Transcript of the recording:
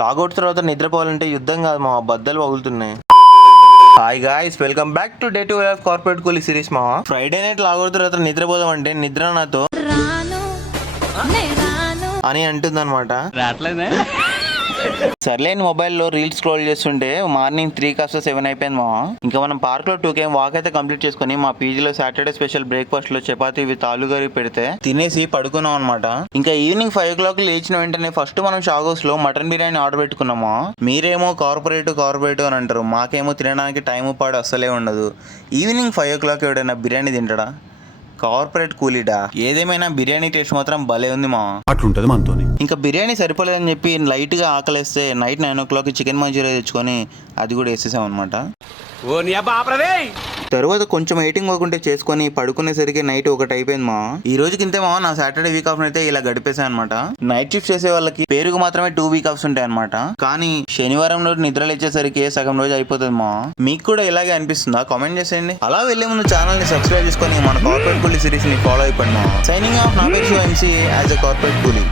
Logout తర్వాత నిద్రపోవాలంటే యుద్ధం కాదు మా బద్దలు పగులుతున్నాయి. Hi guys, welcome back to day 2 life corporate coolie series. మా ఫ్రైడే నైట్ లాగౌట్ తర్వాత నిద్రపోదాం అంటే నిద్ర నాతో అని అంటుంది అనమాట. సర్లేని మొబైల్లో రీల్స్ స్క్రోల్ చేస్తుంటే మార్నింగ్ 3 కాస్త 7 అయిపోయింది మా. ఇంకా మనం పార్క్ లో 2 km వాక్ అయితే కంప్లీట్ చేసుకుని మా పీజీలో సాటర్డే స్పెషల్ బ్రేక్ఫాస్ట్ లో చపాతీ విత్ ఆలు కర్రీ పెడితే తినేసి పడుకున్నాం అనమాట. ఇంకా ఈవినింగ్ 5 o'clock లేచిన వెంటనే ఫస్ట్ మనం షాక్ హౌస్ లో మటన్ బిర్యానీ ఆర్డర్ పెట్టుకున్నామా. మీరేమో కార్పొరేట్ అని అంటారు, మాకేమో తినడానికి టైం పాడు అస్సలే ఉండదు. ఈవినింగ్ 5 o'clock ఎవడైనా బిర్యానీ తింటాడా? కార్పొరేట్ కూలీడా? ఏదేమైనా బిర్యానీ టేస్ట్ మాత్రం భలే ఉంది మా. అట్లుంటది మనతో. ఇంకా బిర్యానీ సరిపోలేదని చెప్పి లైట్ గా ఆకలిస్తే నైట్ 9 o'clock చికెన్ మంచూరియా తెచ్చుకొని అది కూడా వేసేసాం అనమాట. తర్వాత కొంచెం ఎయిటింగ్ వర్క్ చేసుకొని పడుకునేసరికి నైట్ 1 అయిపోయింది మా. ఈ రోజుకి ఇంతే మా. నా సాటర్డే వీక్ ఆఫ్ అయితే ఇలా గడిపేసాను అనమాట. నైట్ షిఫ్ట్ చేసే వాళ్ళకి పేరుకు మాత్రమే 2 వీక్ ఆఫ్స్ ఉంటాయి అనమాట. కానీ శనివారం రోజు నిద్రలు ఇచ్చేసరికి సగం రోజు అయిపోతుంది మా. మీకు కూడా ఇలాగే అనిపిస్తుందా? కామెంట్ చేసేయండి. అలా వెళ్లే ముందు ఛానల్ ని సబ్స్క్రైబ్ చేసుకొని మన కార్పొరేట్ కూలీ సిరీస్ ని ఫాలో అయిపోండి మా. సైనింగ్ ఆఫ్ నా పేరు ఎంసీ యాజ్ ఎ కార్పొరేట్ కూలీ.